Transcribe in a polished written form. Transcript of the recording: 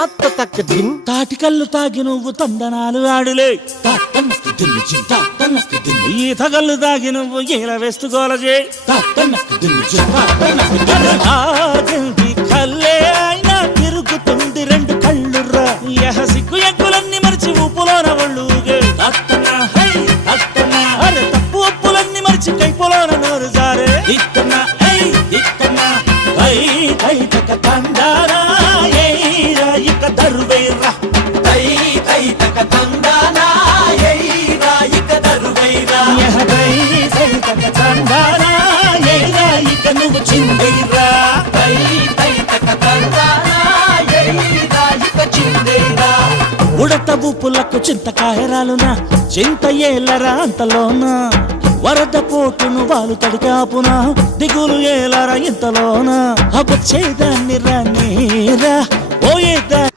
తాత తక్క దిన్ తాటికల్లు తాగి నువ్వు తందనాలు ఆడులే ఈత కళ్ళు తాగి నువ్వు ఈల వేస్తు గోలజే కల్లే అయినా తిరుగుతుంది రెండు కళ్ళుర్రా సిగ్గు ఎగ్గులన్నీ మరిచి ఊపులోన ఒళ్ళుగే అరే తప్పు ఒప్పులన్నీ మరిచి కైపులోన నోరు జారే ఇక దరువేరా ఇక నువ్వు చిందేరా ఉడత బూపులకు చింతకాయరాలునా చింత ఏలరా అంతలోనా వరద పోటును వాళ్ళు తడికాపునా దిగులు ఏలరా ఇంతలోనా అబ్బచ్చేదాన్ని రానేరా పోయేదాన్ని